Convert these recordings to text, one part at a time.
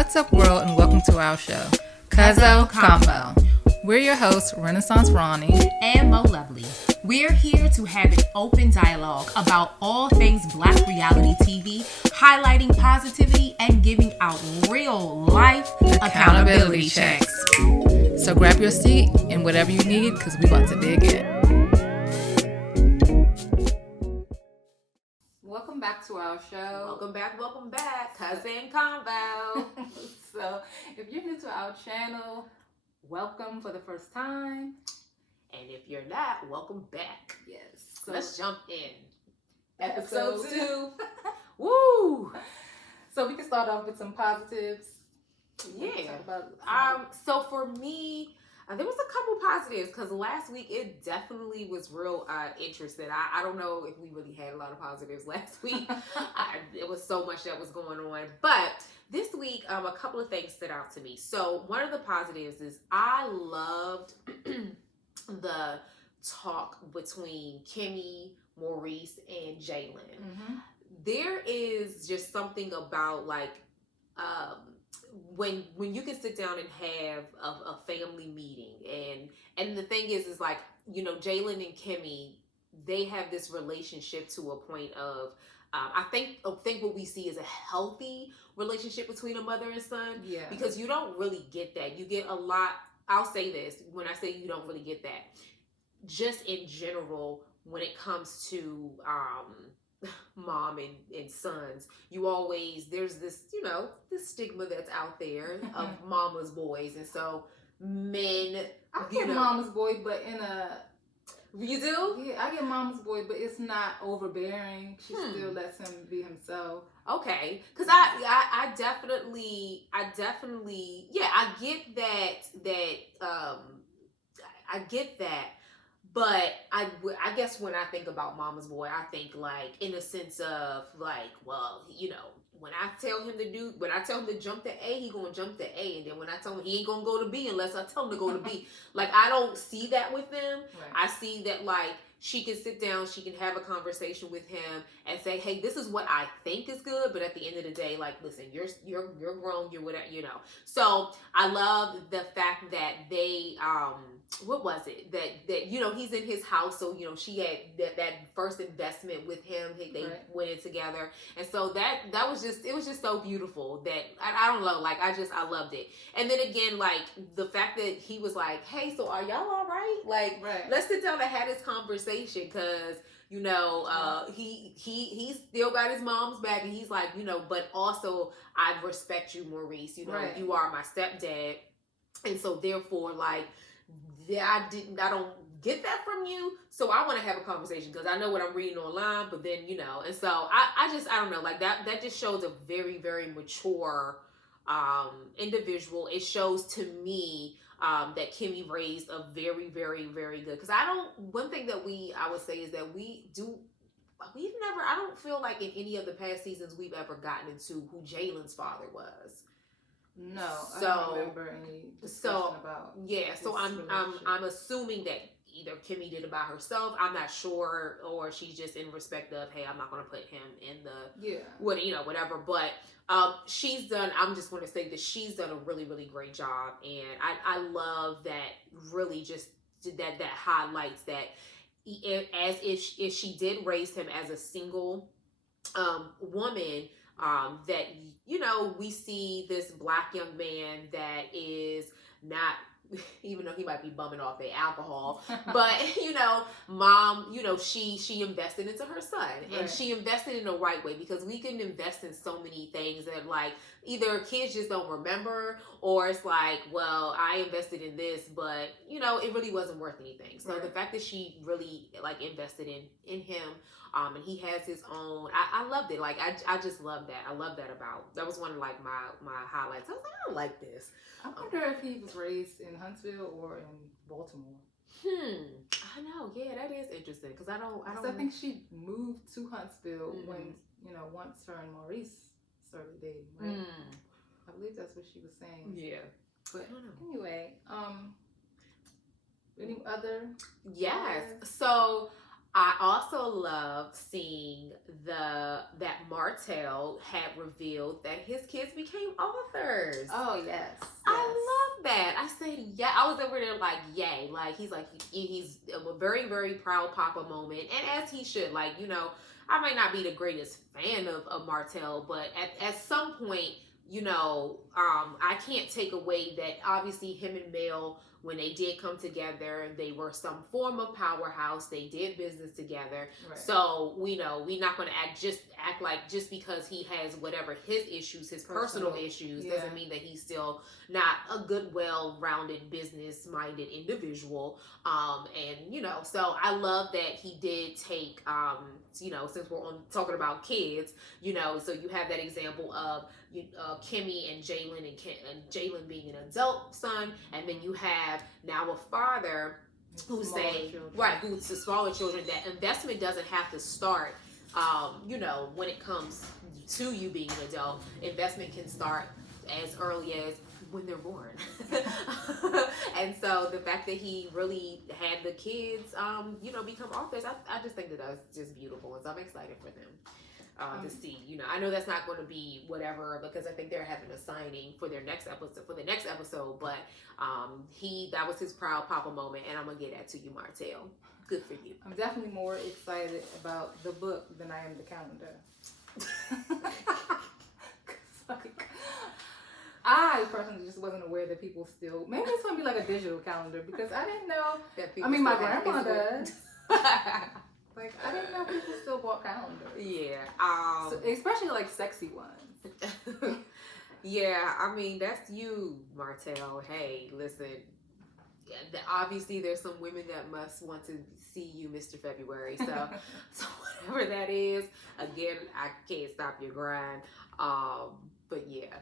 What's up, world, and welcome to our show, Cuzzo Convo. We're your hosts, Renaissance Ronnie and Mo Lovely. We're here to have an open dialogue about all things Black reality TV, highlighting positivity and giving out real life accountability checks. So grab your seat and whatever you need, because we about to dig in. Welcome back to our show. Welcome back, Cuzzo Convo. So, if you're new to our channel, welcome for the first time. And if you're not, welcome back. Yes. So let's jump in. Episode 2. Woo! So we can start off with some positives. Yeah. So for me, there was a couple positives because last week it definitely was real interesting. I don't know if we really had a lot of positives last week. It was so much that was going on. But this week, a couple of things stood out to me. So one of the positives is I loved the talk between Kimmy, Maurice, and Jalen. Mm-hmm. There is just something about when you can sit down and have a family meeting, and the thing is like, you know, Jalen and Kimmy, they have this relationship to a point of I think what we see is a healthy relationship between a mother and son. Yeah. Because you don't really get that. You get a lot. I'll say this when I say you don't really get that. Just in general, when it comes to mom and sons, there's this, you know, this stigma that's out there of mama's boys, and so men. I get mama's boy, but You do? Yeah, I get mama's boy, but it's not overbearing. She still lets him be himself. Okay, because I definitely, yeah, I get that. I get that. But I guess when I think about mama's boy, I think like in a sense of like, well, you know, when I tell him to jump to A, he gonna jump to A, and then when I tell him he ain't gonna go to B unless I tell him to go to B. Like, I don't see that with them. Right. I see that like she can sit down, she can have a conversation with him and say, hey, this is what I think is good, but at the end of the day, like, listen, you're grown, you're whatever, you know. So I love the fact that they what was it that you know, he's in his house, so you know she had that first investment with him. They right. went in together, and so that was just so beautiful that I don't know, like I loved it. And then again, like the fact that he was like, hey, so are y'all all right? Like, right. Let's sit down and have this conversation, because you know, he still got his mom's back, and he's like, you know, but also I respect you, Maurice. You know, right. You are my stepdad, and so therefore, like, I don't get that from you, so I want to have a conversation because I know what I'm reading online. But then, you know, and so I don't know, like that just shows a very, very mature individual. It shows to me that Kimmy raised a very, very, very good, because one thing that I would say is that I don't feel like in any of the past seasons we've ever gotten into who Jalen's father was. No, I don't remember any discussion about. Yeah, so I'm assuming that either Kimmy did it by herself, I'm not sure, or she's just in respect of, hey, I'm not going to put him in whatever. But she's done. I'm just going to say that she's done a really, really great job, and I love that. Really, just that highlights that as if she did raise him as a single woman. That, you know, we see this Black young man that is not, even though he might be bumming off the alcohol, but, you know, mom, you know, she invested into her son, and right. She invested in the right way, because we can invest in so many things that, like, either kids just don't remember, or it's like, well, I invested in this, but, you know, it really wasn't worth anything. So right. The fact that she really, like, invested in him, and he has his own, I loved it. Like, I just love that. I love that was one of, like, my highlights. I was like, I like this. I wonder if he was raised in Huntsville or in Baltimore. I know. Yeah, that is interesting, because I think she moved to Huntsville when, you know, once her and Maurice started dating, right? I believe that's what she was saying. Yeah. But anyway, any other? Yes. So I also love seeing that Martell had revealed that his kids became authors. Oh yes. I love that. I said, yeah. I was over there like, yay. Like he's a very, very proud papa moment, and as he should. Like, you know, I might not be the greatest fan of Martell, but at some point, you know, I can't take away that obviously him and Mel, when they did come together, they were some form of powerhouse. They did business together. Right. So we know we're not going to act like just because he has whatever his issues, his personal issues, doesn't mean that he's still not a good, well-rounded, business-minded individual. And you know, so I love that he did take, you know, since we're talking about kids, you know, so you have that example of Kimmy and Jalen, and Jalen being an adult son, and then you have now a father who's saying, right, who's to smaller children, that investment doesn't have to start, you know, when it comes to you being an adult. Investment can start as early as when they're born. And so the fact that he really had the kids, you know, become authors, I just think that that's just beautiful, and so I'm excited for them. To see, you know, I know that's not going to be whatever, because I think they're having a signing for their next episode, but that was his proud papa moment, and I'm gonna get that to you, Martell. Good for you. I'm definitely more excited about the book than I am the calendar. Like, I personally just wasn't aware that people still, maybe it's gonna be like a digital calendar, because I didn't know that people. I mean, my grandma does. Like, I didn't know people still bought calendars. Yeah. So, especially like sexy ones. Yeah, I mean, that's you, Martell. Hey, listen. Obviously, there's some women that must want to see you, Mr. February. So whatever that is, again, I can't stop your grind. But yeah.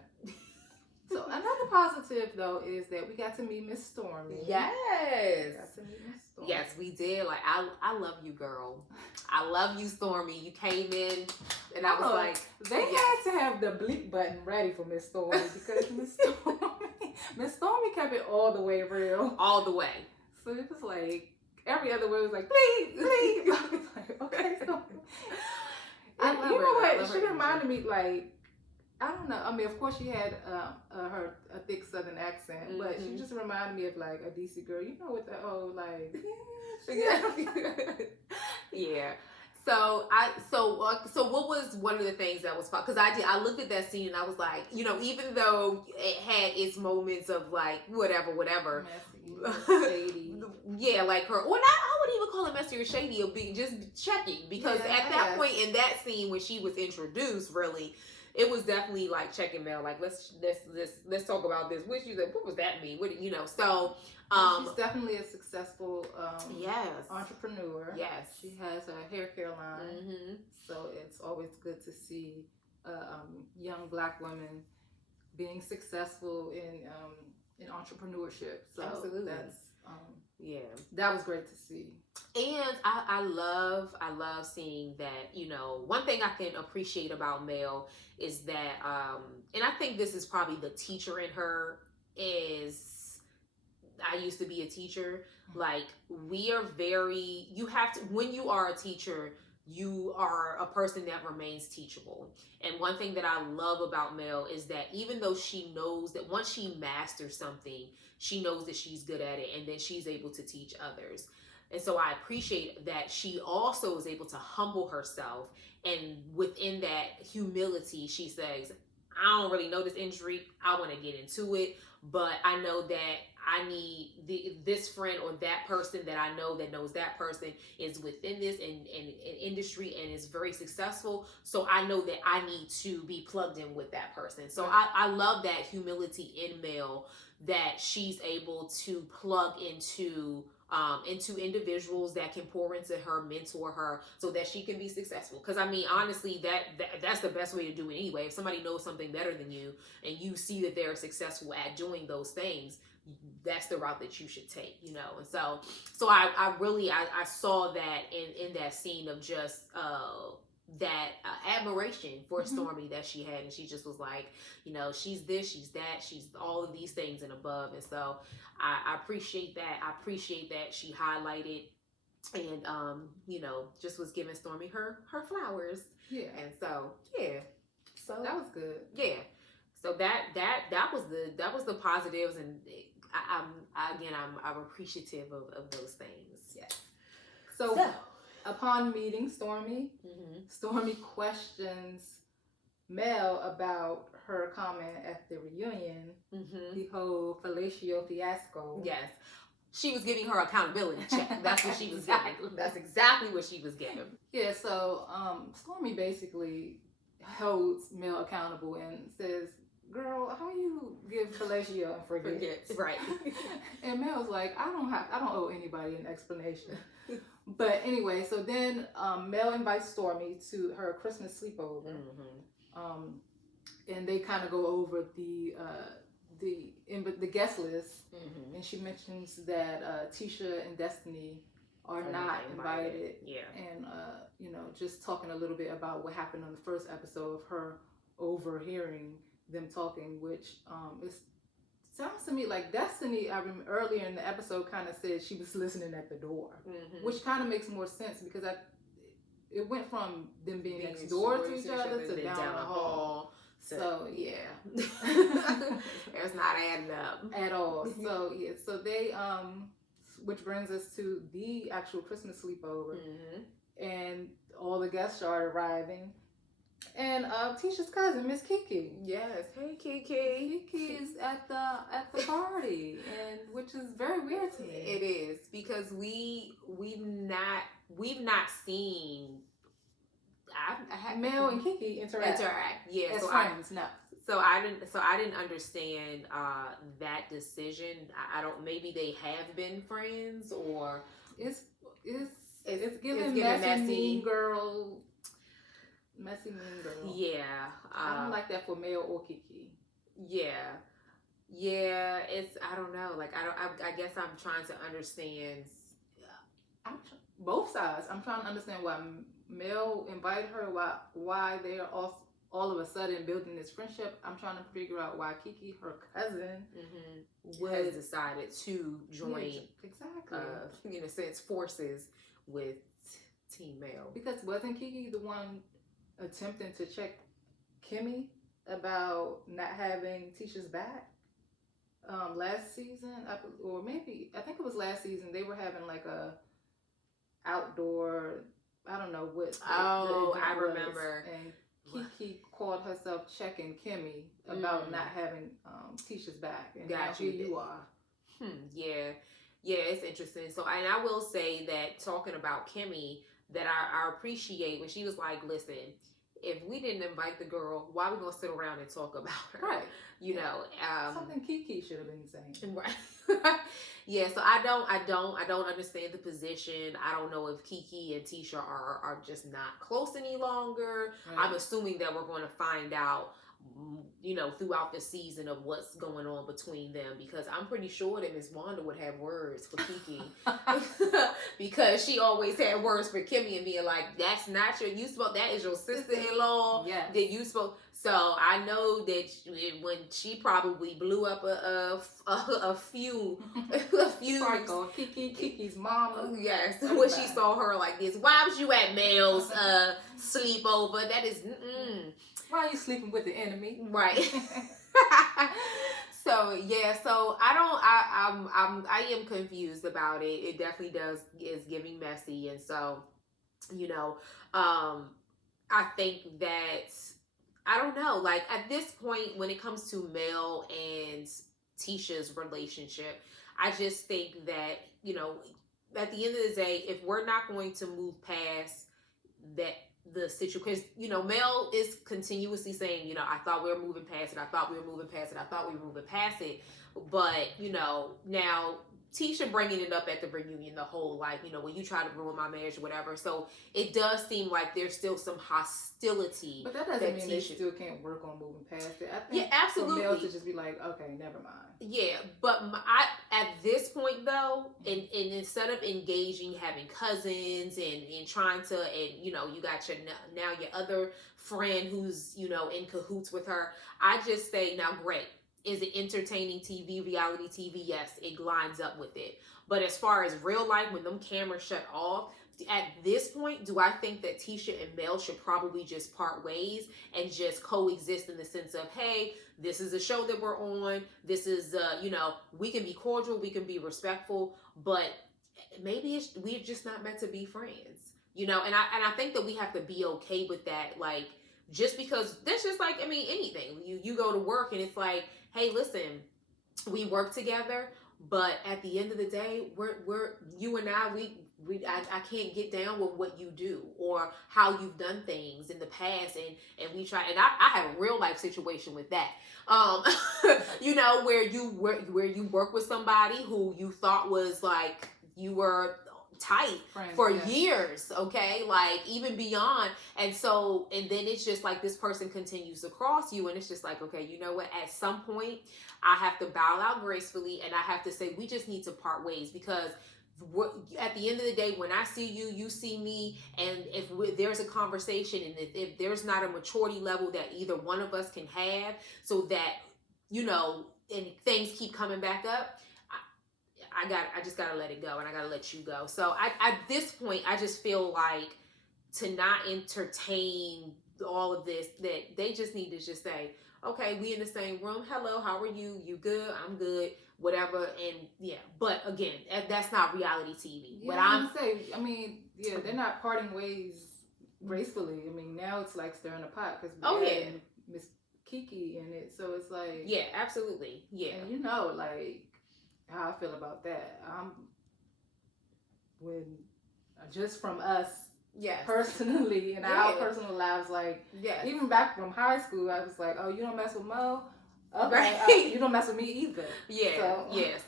So another positive though is that we got to meet Miss Stormy. Yes. We got to meet Miss Stormy. Yes, we did. Like, I love you, girl. I love you, Stormy. You came in, and I was like, they had to have the bleep button ready for Miss Stormy, because Miss Stormy kept it all the way real. All the way. So it was like every other word was like, please. I was like, okay, Stormy. You know what? She reminded me, like, I don't know. I mean, of course, she had a thick Southern accent, but she just reminded me of like a DC girl. You know, with the old like, yeah. So what was one of the things that was fun? Because I looked at that scene and I was like, you know, even though it had its moments of like whatever. Messy, shady. Yeah, like her. Well, I wouldn't even call it messy or shady. Or be just checking, because at that point in that scene when she was introduced, really. It was definitely like checking mail. Like, let's talk about this. What was that mean? What, you know? So she's definitely a successful entrepreneur. Yes, she has a hair care line. So it's always good to see young Black women being successful in entrepreneurship. So absolutely, that's that was great to see. And I love seeing that, you know, one thing I can appreciate about Mel is that, and I think this is probably the teacher in her, is I used to be a teacher. Like, we are you have to, when you are a teacher, you are a person that remains teachable. And one thing that I love about Mel is that even though she knows that once she masters something, she knows that she's good at it, and then she's able to teach others. And so I appreciate that she also is able to humble herself. And within that humility, she says, I don't really know this industry. I want to get into it, but I know that I need this friend or that person that I know that knows that person is within this and industry and is very successful. So I know that I need to be plugged in with that person. So I love that humility in Mel, that she's able to plug into individuals that can pour into her, mentor her, so that she can be successful. Because I mean, honestly, that's the best way to do it anyway. If somebody knows something better than you and you see that they're successful at doing those things, that's the route that you should take, you know. And so I really saw that in that scene of just that admiration for Stormy that she had, and she just was like, you know, she's this, she's that, she's all of these things and above. And so I appreciate that. I appreciate that she highlighted and just was giving Stormy her flowers. Yeah. And so so That was good. Yeah. So that was the positives, and I'm appreciative of those things. Yes. So upon meeting Stormy, Stormy questions Mel about her comment at the reunion, the whole fellatio fiasco. Yes. She was giving her accountability check. That's what she was giving. That's exactly what she was giving. Yeah, so Stormy basically holds Mel accountable and says, "Girl, how you give fellatio and forget?" Right. And Mel's like, I don't owe anybody an explanation. But anyway, so then Mel invites Stormy to her Christmas sleepover. And they kind of go over the guest list, and she mentions that Tisha and Destiny are not invited. Yeah. And just talking a little bit about what happened on the first episode of her overhearing them talking, which sounds to me like Destiny, I remember earlier in the episode, kind of said she was listening at the door, which kind of makes more sense because it went from them being next door to each other to down the hall. So yeah, it's not adding up at all. So yeah, so they which brings us to the actual Christmas sleepover, and all the guests are arriving, and Tisha's cousin, Miss Kiki. Yes, hey Kiki. Kiki is at the party, and which is very weird to me. It is, because we've not seen. Mel and Kiki interact. Yeah, as so friends. So I didn't understand that decision. I don't. Maybe they have been friends, or it's giving messy mean girl. Messy mean girl. Yeah. I don't like that for Mel or Kiki. Yeah. It's, I don't know. Like I guess I'm trying to understand. Both sides. I'm trying to understand why Mel invited her. Why they're all of a sudden building this friendship. I'm trying to figure out why Kiki, her cousin, has decided to join. Yeah, exactly. In a sense, forces with Team Mel. Because wasn't Kiki the one attempting to check Kimmy about not having Tisha's back last season, or maybe I think it was last season? They were having like a outdoor, I don't know what. I remember. And Kiki called herself checking Kimmy about not having Tisha's back, and now here you are. Yeah, it's interesting. So, and I will say that, talking about Kimmy, that I appreciate when she was like, "Listen, if we didn't invite the girl, why are we gonna sit around and talk about her?" Right. Something Kiki should have been saying. Right. Yeah. So I don't understand the position. I don't know if Kiki and Tisha are just not close any longer. Right. I'm assuming that we're going to find out, throughout the season, of what's going on between them, because I'm pretty sure that Miss Wanda would have words for Kiki because she always had words for Kimmy and being like, "That's not that is your sister-in-law." Yeah. That you spoke. So I know that when she probably blew up a few Kiki's mama. Yes, when she saw her like this, why was you at Mel's sleepover? That is. Why are you sleeping with the enemy? Right. So I am confused about it. It definitely is giving messy, and so I think that, I don't know, like at this point when it comes to Mel and Tisha's relationship, I just think that at the end of the day, if we're not going to move past that. The situation, because Mel is continuously saying, I thought we were moving past it. I thought we were moving past it. I thought we were moving past it. But now Tisha bringing it up at the reunion, the whole when you try to ruin my marriage or whatever. So it does seem like there's still some hostility. But that doesn't mean they still can't work on moving past it. I think absolutely. For Mel to just be like, okay, never mind. Yeah, but at this point though, and instead of engaging, having cousins and trying to, and you got your other friend who's in cahoots with her, I just say, now great. is it entertaining TV, reality TV? Yes, it lines up with it. But as far as real life, when them cameras shut off, at this point, do I think that Tisha and Mel should probably just part ways and just coexist in the sense of, hey, this is a show that we're on. This is, we can be cordial, we can be respectful, but maybe we're just not meant to be friends, And I think that we have to be okay with that. Like, just because that's just like, anything. You go to work and it's like, hey, listen, we work together, but at the end of the day, we're you and I can't get down with what you do or how you've done things in the past, and we try. And I had a real life situation with that. Where you work with somebody who you thought was like you were tight friends, for years, okay, like even beyond, and then it's just like this person continues to cross you, and it's just like, okay, you know what, at some point I have to bow out gracefully and I have to say we just need to part ways, because at the end of the day, when I see you, you see me, and if there's a conversation, and if there's not a maturity level that either one of us can have, so that and things keep coming back up, I just gotta let it go, and I gotta let you go. So at this point, I just feel like to not entertain all of this, that they just need to just say, okay, we in the same room. Hello, how are you? You good? I'm good. Whatever. And yeah, but again, that's not reality TV. Yeah, but they're not parting ways gracefully. Now it's like stirring a pot, because Miss Kiki in it, so it's like, yeah, absolutely, yeah. And like how I feel about that. When just from us, personally, in our personal lives, like, even back from high school, I was like, oh, you don't mess with Mo? Okay, right. You don't mess with me either.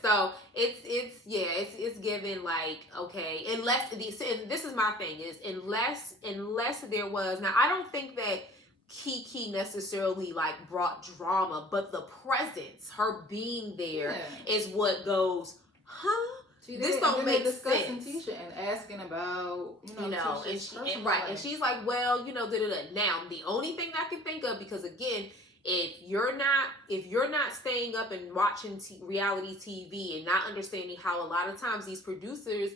So it's given like, okay, unless and this is my thing, is unless there was, now I don't think that Kiki necessarily like brought drama, but the presence, her being there, is what goes, this don't make sense. Tisha and asking about, and she's like, well, Now, the only thing I can think of, because again, if you're not staying up and watching reality TV and not understanding how a lot of times these producers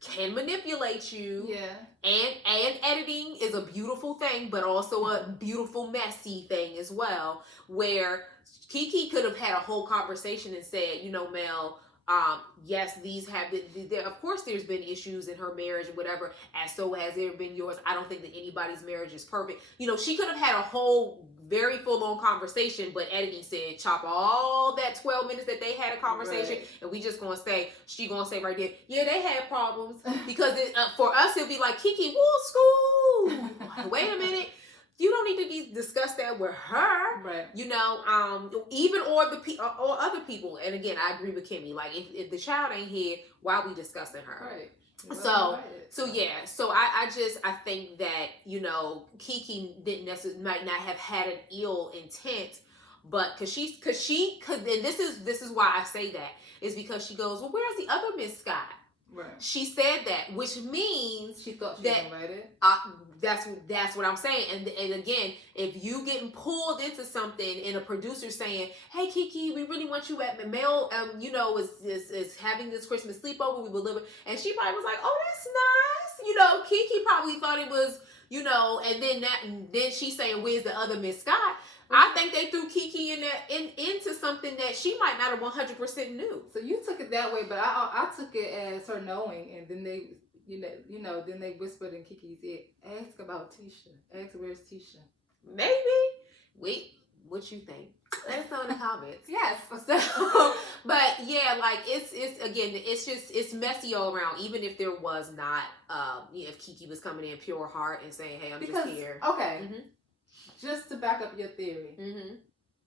can manipulate you, and editing is a beautiful thing, but also a beautiful messy thing as well, where Kiki could have had a whole conversation and said, Mel, yes, these have been, of course there's been issues in her marriage and whatever, as so has there been yours. I don't think that anybody's marriage is perfect. She could have had a whole very full-on conversation, but editing said chop all that 12 minutes that they had a conversation, and we just she gonna say right there, yeah, they had problems, because for us it'll be like, Kiki, school. Wait a minute. You don't need to discuss that with her, right? Even or other people. And again, I agree with Kimmy. Like, if the child ain't here, why are we discussing her? Right. So I think that Kiki might not have had an ill intent, but because and this is why I say that, is because she goes, well, where's the other Miss Scott? Right. She said that, which means she thought she was invited. That's what I'm saying. And again, if you getting pulled into something and a producer saying, hey, Kiki, we really want you at Mel, is having this Christmas sleepover, we will live it. And she probably was like, oh, that's nice. Kiki probably thought it was, and then she's saying, where's the other Miss Scott? I think they threw Kiki into something that she might not have 100% knew. So you took it that way, but I took it as her knowing, and then they, then they whispered in Kiki's ear, ask about Tisha. Ask where's Tisha. Maybe. Wait, what you think? Let us know in the comments. Yes. But yeah, like it's messy all around. Even if there was not, if Kiki was coming in pure heart and saying, hey, I'm just here. Okay. Mm-hmm. Just to back up your theory, mm-hmm.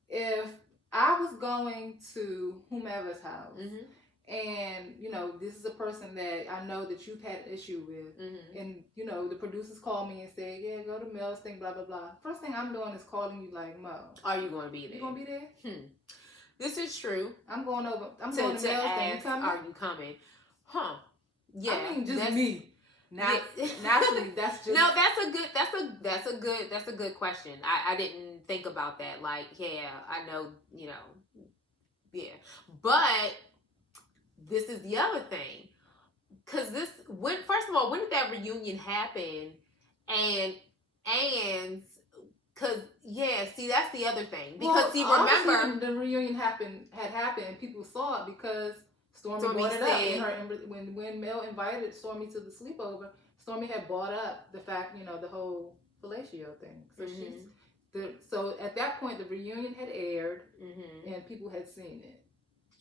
if I was going to whomever's house, mm-hmm. and this is a person that I know that you've had an issue with, mm-hmm. and the producers call me and say, yeah, go to Mel's thing, blah blah blah. First thing I'm doing is calling you like, Mo, are you going to be there? You going to be there? This is true. I'm going over. I'm going to Mel's thing. You coming? Are you coming? Huh? Yeah. I mean, just me. Naturally, that's just no. That's a good question. I didn't think about that. Like, yeah, I know, you know, yeah. But this is the other thing. Because first of all, when did that reunion happen? And because, yeah, see, that's the other thing. Because, see, remember. The reunion had happened and people saw it because Stormy brought it up. When Mel invited Stormy to the sleepover, Stormy had brought up the fact, you know, the whole fellatio thing. So so at that point, the reunion had aired and people had seen it.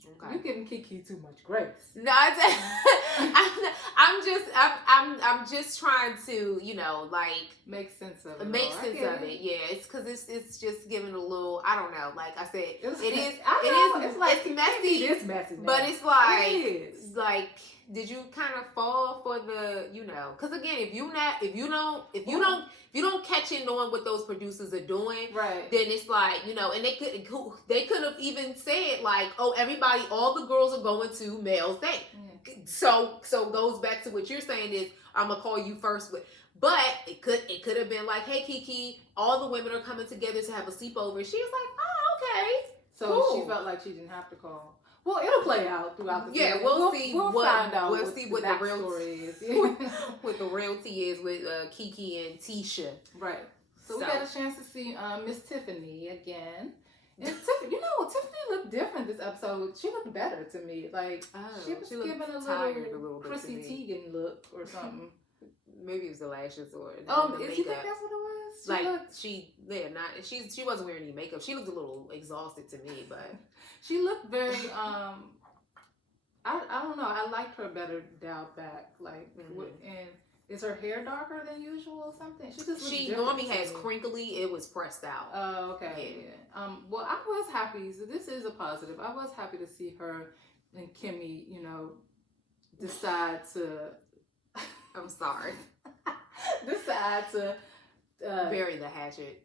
Okay. You're giving Kiki too much grace. No, I'm just trying to, you know, like make sense of it. Make sense of it. Yeah, it's because it's just giving a little. I don't know. Like I said, it's messy. It's messy, but it's like, did you kind of fall for the, you know? Because again, if you don't catch in on what those producers are doing, right? Then it's like, you know, and they could have even said like, oh, all the girls are going to Mel's thing. Yeah. So goes back to what you're saying is, I'm gonna call you first but it could have been like, hey Kiki, all the women are coming together to have a sleepover. She was like, oh, okay. So cool. She felt like she didn't have to call. Well, it'll play out throughout the season. Yeah, we'll see what the real story is. What the real tea is with Kiki and Tisha. Right. So we got a chance to see Miss Tiffany again. And Tiffany looked different this episode. She looked better to me. Like she was giving a little Chrissy Teigen look or something. Maybe it was the lashes or the makeup. You think that's what it was? She wasn't wearing any makeup. She looked a little exhausted to me, but she looked very I don't know. I liked her better dialed back. Like and is her hair darker than usual or something? She normally has crinkly. It was pressed out. Oh, okay. Yeah. Well, I was happy. So this is a positive. I was happy to see her and Kimmy, you know, decide to. I'm sorry. Decide to bury the hatchet.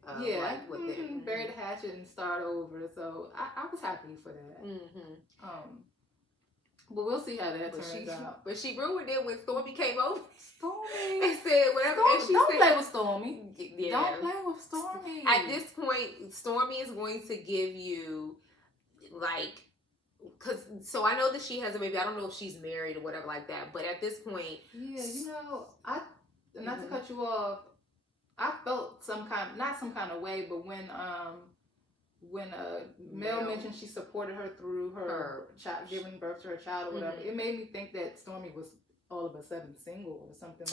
Bury the hatchet and start over. So I was happy for that. But we'll see how that turns out. But she ruined it when Stormy came over. Stormy. And said whatever. Don't play with Stormy. Yeah. Don't play with Stormy. At this point, Stormy is going to give you, like, so I know that she has a baby. I don't know if she's married or whatever like that. But at this point. Yeah, you know, not to cut you off, I felt not some kind of way, but when Mel mentioned she supported her through her child, giving birth to her child or whatever, it made me think that Stormy was all of a sudden single or something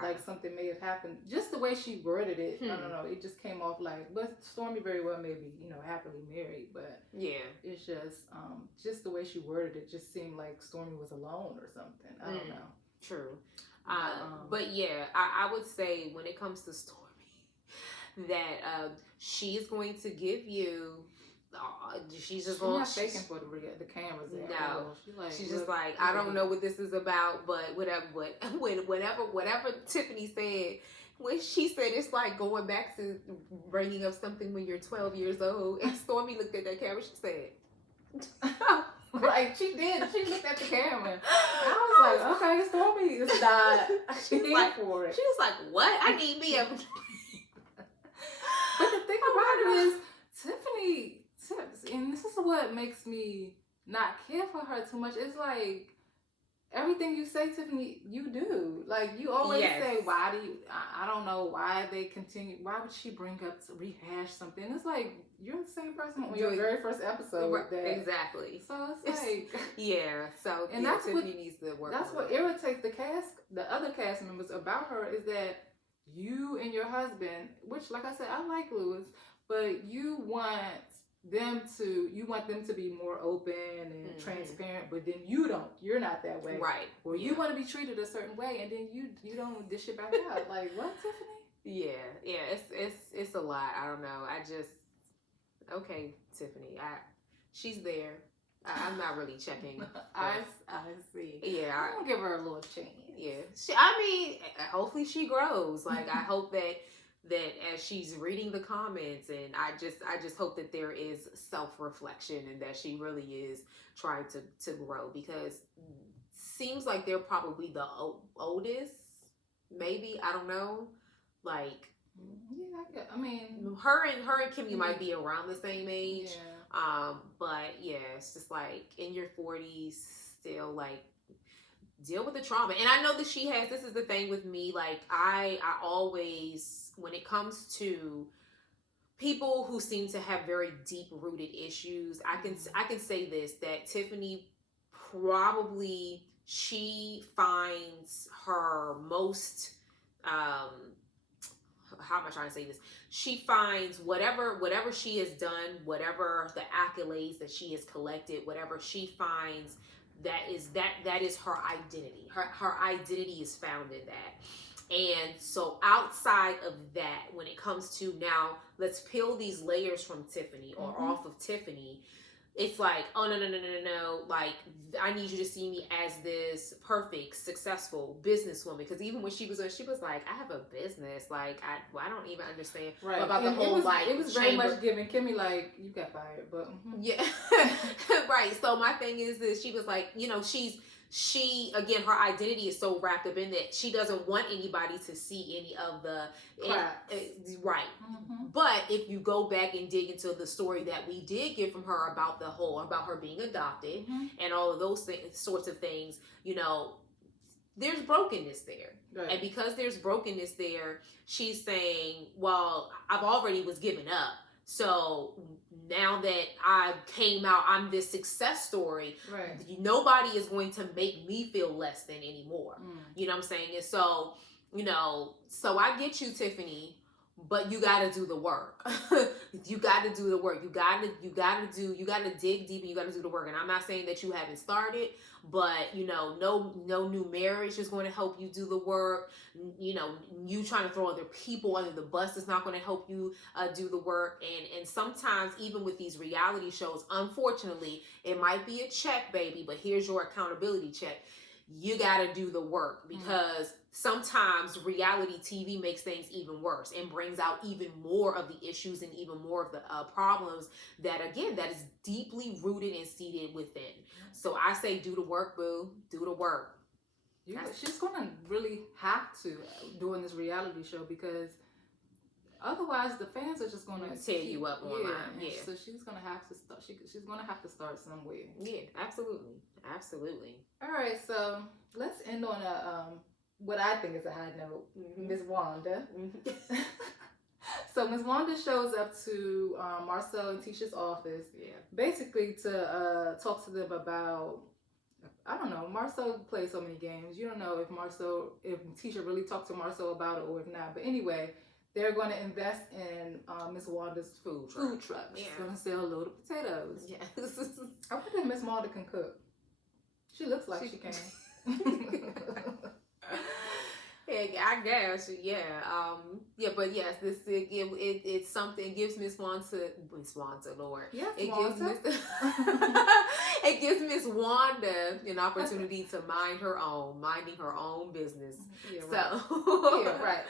like something may have happened. Just the way she worded it, I don't know, it just came off like, but Stormy very well may be, you know, happily married, but yeah, it's just the way she worded it just seemed like Stormy was alone or something. I don't know. True. But yeah, I would say when it comes to Stormy, that she's going to give you. She's not faking for the cameras. No, she's just like, I don't know what this is about, but whatever Tiffany said. When she said it's like going back to bringing up something when you're 12 years old, and Stormy looked at that camera, she said. Right, she did. She looked at the camera. I was like, okay, Stormy is not. She was like, for it. She was like, what? I need me a. But the thing about it is, Tiffany, and this is what makes me not care for her too much. It's like everything you say, Tiffany, you do. Like you always say, why do you? I don't know why they continue. Why would she bring up to rehash something? It's like you're the same person on your very first episode. Exactly. So it's like So and that's Tiffany needs to work. That's what irritates the other cast members about her is that you and your husband, which like I said, I like Louis, but you want them to be more open and transparent, but then you're not that way, right? Or you want to be treated a certain way, and then you don't dish it back out. Like what, Tiffany? Yeah, it's a lot. I don't know. Okay, Tiffany, she's there. I'm not really checking. I see. Yeah, I'm gonna give her a little chance. Yeah, hopefully she grows. Like I hope that as she's reading the comments, and I just hope that there is self-reflection and that she really is trying to grow, because seems like they're probably the oldest, maybe, I don't know, like Yeah, I mean, her and Kimmy might be around the same age. Yeah. But yeah, it's just like in your 40s, still like deal with the trauma. And I know that she has. This is the thing with me. Like I always, when it comes to people who seem to have very deep rooted issues, I can say this, that Tiffany probably, she finds her most how am I trying to say this? She finds whatever she has done, whatever the accolades that she has collected, whatever she finds, that is her identity. Her identity is found in that. And so outside of that, when it comes to now, let's peel these layers from Tiffany or off of Tiffany. It's like, oh, no. Like, I need you to see me as this perfect, successful businesswoman. Because even when she was like, I have a business. Like, I don't even understand about the whole, it was very much giving Kimmy, like, you got fired. But yeah. Right. So my thing is this. She was like, you know, she again, her identity is so wrapped up in that she doesn't want anybody to see any of the right. But if you go back and dig into the story that we did get from her about her being adopted and all of those sorts of things, you know, there's brokenness there. Right. And because there's brokenness there, she's saying, well, I've already was given up. So now that I came out, I'm this success story. Right. Nobody is going to make me feel less than anymore. You know what I'm saying? And so, you know, so I get you, Tiffany, but you got to do the work. You got to do the work. You got to dig deep and you got to do the work. And I'm not saying that you haven't started, but you know, no new marriage is going to help you do the work. You know, you trying to throw other people under the bus is not going to help you do the work. And sometimes even with these reality shows, unfortunately, it might be a check, baby, but here's your accountability check. You got to do the work, because sometimes reality TV makes things even worse and brings out even more of the issues and even more of the problems that, again, that is deeply rooted and seated within. So I say, do the work, boo. Do the work. She's going to really have to doing this reality show, because otherwise the fans are just going to tear you up online. Yeah. So she's going to have to start. She's going to have to start somewhere. Yeah, absolutely. All right, so let's end on a what I think is a high note. Miss Wanda. So Miss Wanda shows up to Marcel and Tisha's office, basically to talk to them about, I don't know, Marcel plays so many games. You don't know if Tisha really talked to Marcel about it or if not. But anyway, they're going to invest in Miss Wanda's food truck. She's going to sell a load of potatoes. Yes. I wonder if Miss Wanda can cook. She looks like she can. I guess, but yes, it's something. It gives Miss Wanda, Lord. Yes, it gives Miss Wanda an opportunity to minding her own business. Yeah, right.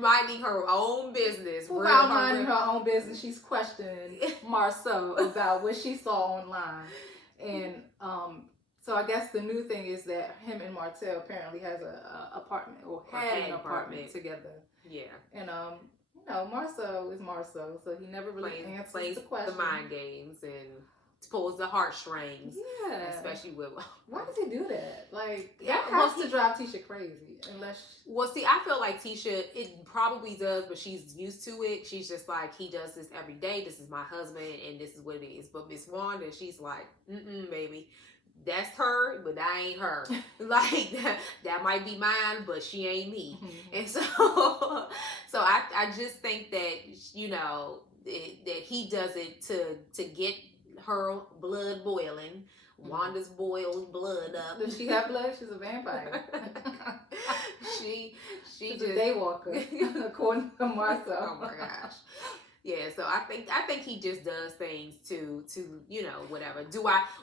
Minding her own business. While minding her own business, she's questioning Marceau about what she saw online, and so I guess the new thing is that him and Martell apparently has an apartment an apartment together. Yeah. And you know, Marceau is Marceau, so he never really answers the question. The mind games and pulls the heartstrings. Yeah. Especially with. Why does he do that? Like, that has to drive Tisha crazy. Well, see, I feel like Tisha, it probably does, but she's used to it. She's just like, he does this every day. This is my husband, and this is what it is. But Miss Wanda, she's like, baby. That's her, but that ain't her. Like that might be mine, but she ain't me. And so I just think that, you know, that he does it to get her blood boiling. Wanda's boiled blood up. Does she have blood? She's a vampire. She's just a daywalker, according to Marcel. Oh my gosh. Yeah, so I think he just does things to you know, whatever.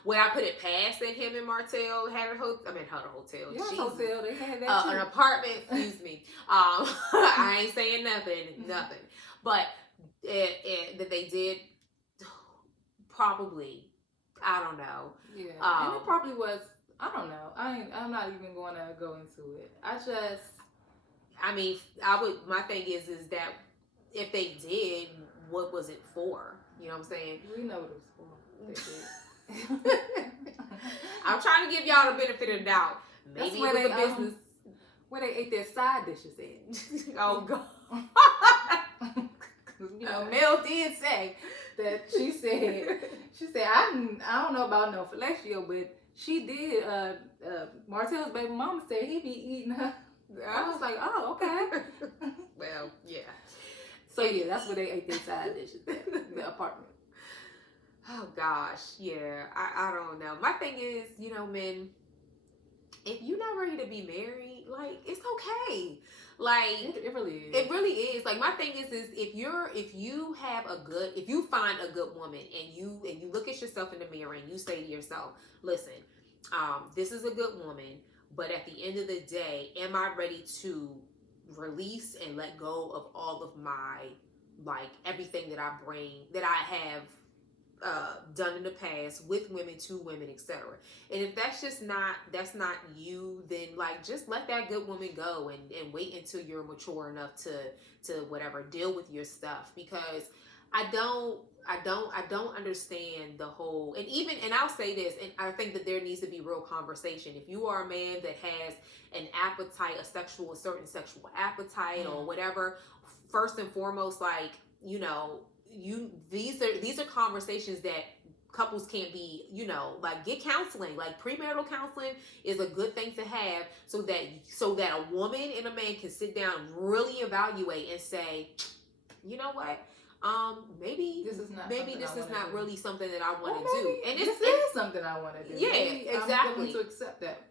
Would I put it past that him and Martell had a hotel? Yeah, hotel. They had that too. An apartment. Excuse me. I ain't saying nothing. But that they did probably. I don't know. Yeah, and it probably was. I don't know. I'm not even going to go into it. I mean, my thing is that if they did, what was it for? You know what I'm saying? We know what it was for. I'm trying to give y'all the benefit of the doubt. Maybe where it was a business. Where they ate their side dishes at. Oh, God. You know, Mel did say that she said, I don't know about no fellatio, but she did, Martell's baby mama said he be eating her. I was like, oh, okay. Well, yeah. So yeah, that's where they ate their side dishes at, the apartment. Oh gosh, yeah. I don't know. My thing is, you know, men, if you're not ready to be married, like, it's okay. Like, it really is. It really is. Like, my thing is if you find a good woman and you look at yourself in the mirror and you say to yourself, listen, this is a good woman, but at the end of the day, am I ready to release and let go of all of my, like, everything that I have done in the past with women, to women, etc. And if that's not you, then, like, just let that good woman go and wait until you're mature enough to whatever, deal with your stuff. Because I don't understand the whole, and I'll say this, and I think that there needs to be real conversation. If you are a man that has an appetite, a certain sexual appetite or whatever, first and foremost, like, you know, these are conversations that couples can't be, you know, like, get counseling. Like, premarital counseling is a good thing to have so that a woman and a man can sit down and really evaluate and say, you know what, maybe this is not really something that I want to do. And this is something I want to do. Yeah, maybe exactly. I'm willing to accept that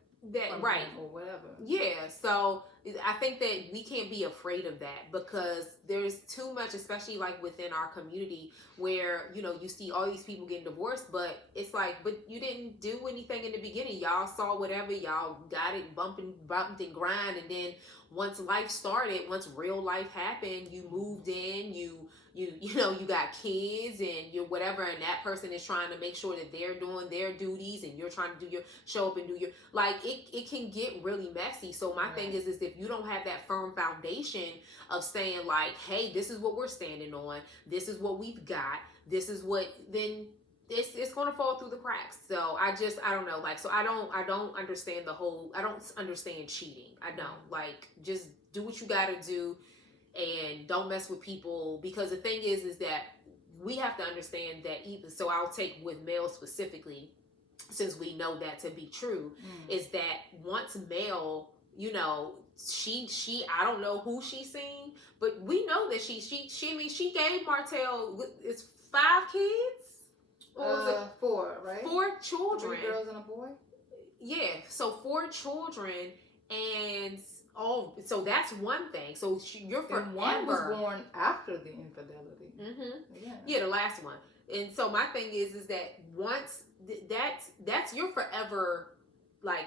right, or whatever. Yeah, so I think that we can't be afraid of that, because there's too much, especially like within our community, where, you know, you see all these people getting divorced, but it's like, but you didn't do anything in the beginning. Y'all saw whatever, y'all got it bumped and grind, and then once life started, once real life happened, you moved in, you know, you got kids and you're whatever, and that person is trying to make sure that they're doing their duties and you're trying to show up and do your, like, it can get really messy. So my thing is if you don't have that firm foundation of saying, like, hey, this is what we're standing on, this is what we've got, this is what, then it's going to fall through the cracks. So I don't know, like, so I don't understand I don't understand cheating. I don't, like, just do what you got to do. And don't mess with people, because the thing is that we have to understand that, even so, I'll take with male specifically, since we know that to be true, is that once male, you know, she I don't know who she's seen, but we know that she gave Martell, it's 5 kids, or was it 4, right? 4 children, 3 girls and a boy. Yeah, so 4 children, and so that's one thing. So you're forever. And one was born after the infidelity. Mm-hmm. Yeah, the last one. And so my thing is that once that's you're forever, like,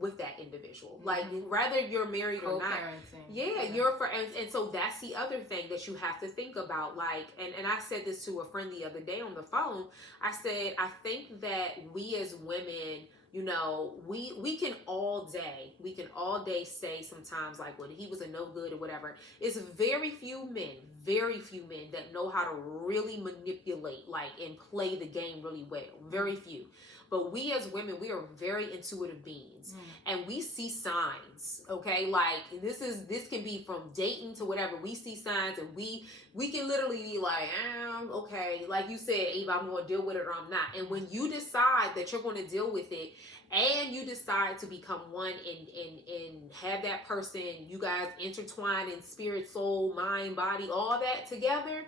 with that individual. Like, whether you're married or not. Yeah, you're and so that's the other thing that you have to think about. Like, and I said this to a friend the other day on the phone. I said, I think that we as women, you know, we can all day say sometimes, like, well, he was a no good or whatever. It's very few men that know how to really manipulate, like, and play the game really well. Very few. But we as women, we are very intuitive beings, and we see signs. Okay, like, this can be from dating to whatever. We see signs, and we can literally be like, okay, like you said, Eva, I'm going to deal with it or I'm not. And when you decide that you're going to deal with it, and you decide to become one and have that person, you guys intertwine in spirit, soul, mind, body, all that together,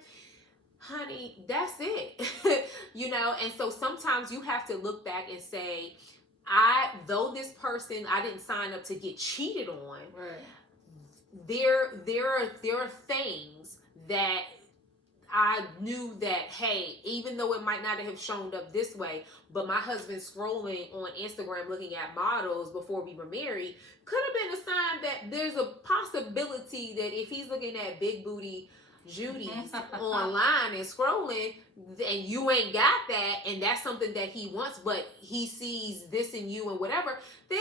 honey, that's it. You know, and so sometimes you have to look back and say, though this person, I didn't sign up to get cheated on, right, there are things that I knew that, hey, even though it might not have shown up this way, but my husband scrolling on Instagram looking at models before we were married could have been a sign that there's a possibility that if he's looking at big booty Judy's online and scrolling, and you ain't got that, and that's something that he wants, but he sees this in you and whatever, then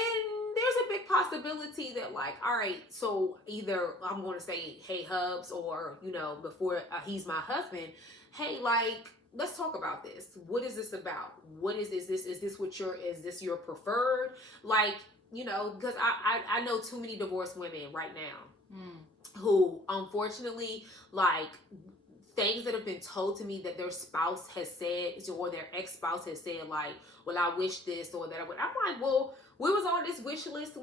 there's a big possibility that, like, all right, so either I'm going to say, hey, Hubs, or, you know, before he's my husband, hey, like, let's talk about this. What is this about? What is this? Is this your preferred? Like, you know, because I know too many divorced women right now who, unfortunately, like, things that have been told to me that their spouse has said, or their ex-spouse has said, like, well, I wish this or that. I'm like, well, we was on this wish list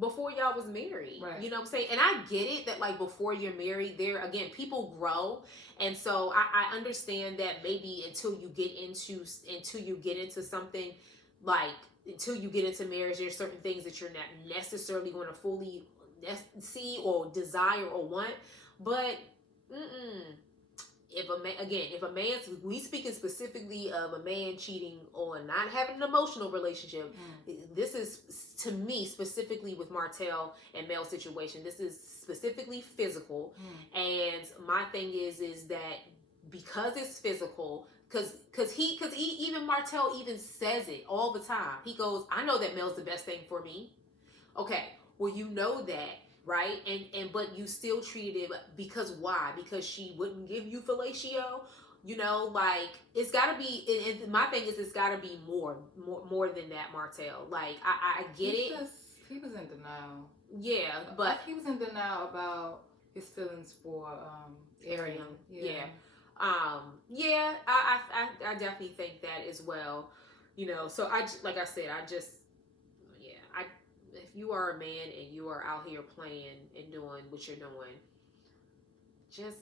before y'all was married. Right. You know what I'm saying? And I get it that, like, before you're married, there, again, people grow. And so I understand that maybe until you get into something, like, until you get into marriage, there's certain things that you're not necessarily going to fully see or desire or want. But, if a man's, we speaking specifically of a man cheating or not having an emotional relationship, this is, to me, specifically with Martell and Mel's situation, this is specifically physical. And my thing is that because it's physical, because he even Martell even says it all the time. He goes, I know that Mel's the best thing for me. Okay, well, you know that. Right? And but you still treated it, because why? Because she wouldn't give you fellatio? You know, like, it's gotta be, and my thing is, it's gotta be more than that, Martell. Like, I get it. He was in denial. Yeah, but he was in denial about his feelings for Arian. Yeah. I definitely think that as well. You know, so like I said, if you are a man and you are out here playing and doing what you're doing, just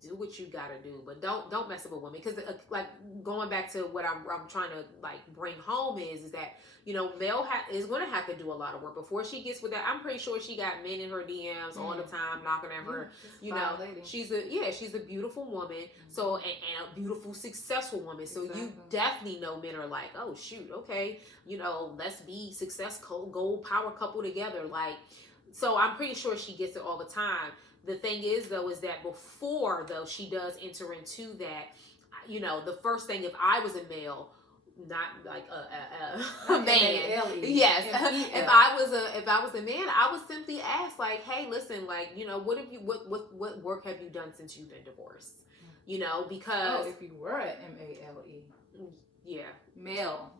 do what you gotta do, but don't mess up with women. Because like, going back to what I'm trying to, like, bring home is that, you know, Mel is going to have to do a lot of work before she gets with that. I'm pretty sure she got men in her DMs all the time knocking at her. You know, she's a beautiful woman. So and a beautiful, successful woman. So you definitely know men are like, oh shoot, okay, you know, let's be successful, gold power couple together. Like, so I'm pretty sure she gets it all the time. The thing is, though, is that before, though, she does enter into that, you know, the first thing, if I was a male, not like a man, yes, if I was a man, I would simply ask, like, hey, listen, like, you know, what work have you done since you've been divorced? You know, because if you were at MALE, yeah, male.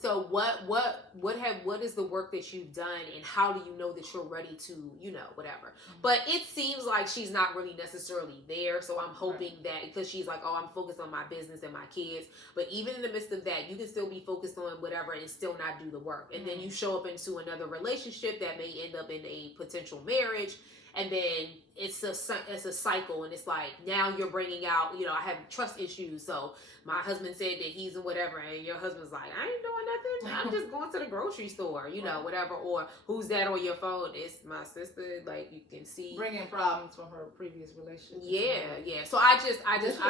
So what is the work that you've done, and how do you know that you're ready to, you know, whatever. But it seems like she's not really necessarily there, so I'm hoping that, because she's like, oh, I'm focused on my business and my kids, but even in the midst of that, you can still be focused on whatever and still not do the work. And then you show up into another relationship that may end up in a potential marriage, and then it's a cycle, and it's like, now you're bringing out, you know, I have trust issues, so my husband said that he's in whatever, and your husband's like, I ain't doing nothing, I'm just going to the grocery store, you know, whatever. Or who's that on your phone? It's my sister. Like, you can see, bringing problems from her previous relationship. Yeah. So I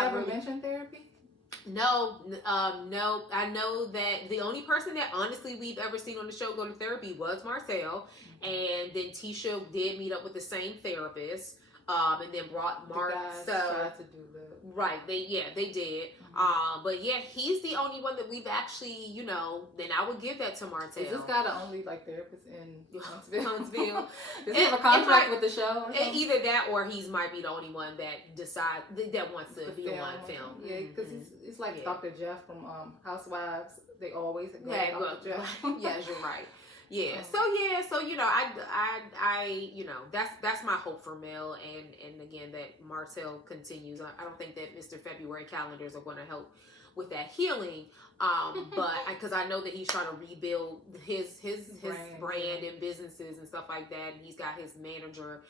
ever mention therapy? No. I know that the only person that honestly we've ever seen on the show go to therapy was Marcel, and then Tisha did meet up with the same therapist, and then brought Mark. Tried to do that. Right, they did. But yeah, he's the only one that we've actually, you know. Then I would give that to Martell. Is this guy the only, like, therapist in Huntsville? Does he have a contract with the show? Either that, or he might be the only one that wants to be on film. Yeah, because it's like Dr. Jeff from Housewives. They always go Dr. Jeff. Yes, you're right. Yeah. So you know, I you know, that's my hope for Mel, and again, that Martell continues. I don't think that Mr. February calendars are going to help with that healing, but because I know that he's trying to rebuild his brand and businesses and stuff like that, and he's got his manager.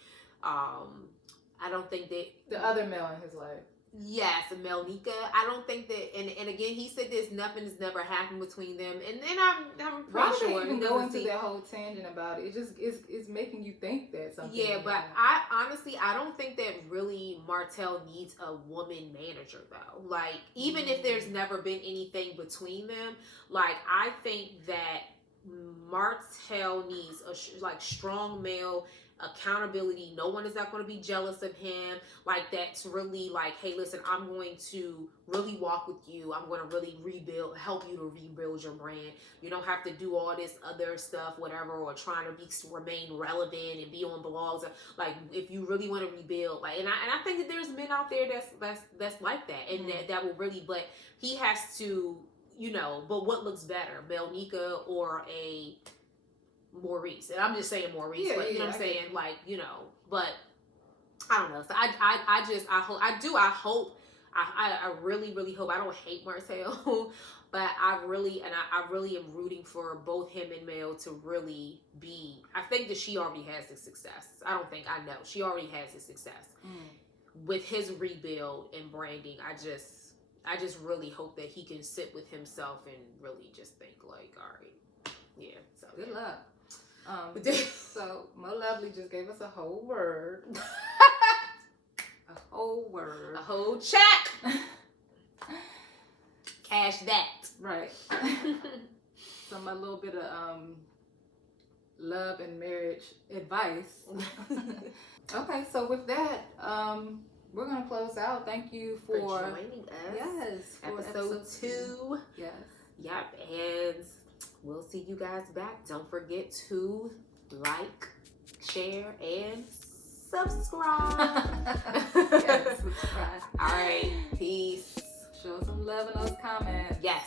I don't think that the other Mel in his life. Yes, Melnika. I don't think that, and again, he said nothing has never happened between them, and then I'm pretty sure. Why do they even go into that whole tangent about it? It just it's making you think that something. Yeah, but I don't think that really Martell needs a woman manager though. Like, even if there's never been anything between them, like, I think that Martell needs a strong male accountability. No one is not going to be jealous of him. Like, that's really like, hey, listen, I'm going to really walk with you. I'm going to really help you to rebuild your brand. You don't have to do all this other stuff, whatever, or trying to remain relevant and be on blogs. Like, if you really want to rebuild, like, and I think that there's men out there that's like that, and that will really, but he has to, you know, but what looks better, Melnika or a Maurice? And I'm just saying Maurice, but you know what I'm saying? Like, you know, but I don't know. So I really, really hope, I don't hate Martell, but I really am rooting for both him and Mel to really be, I think that she already has the success. I know. She already has the success. With his rebuild and branding, I just really hope that he can sit with himself and really just think like, all right, yeah. So good luck. So Mo Lovely just gave us a whole word. A whole check. Cash that. Right. Some a little bit of love and marriage advice. Okay, so with that, we're gonna close out. Thank you for joining us. Yes, for episode 2. Yes. Yep, and we'll see you guys back. Don't forget to like, share, and subscribe. Yes, subscribe. All right, peace. Show some love in those comments. Yes.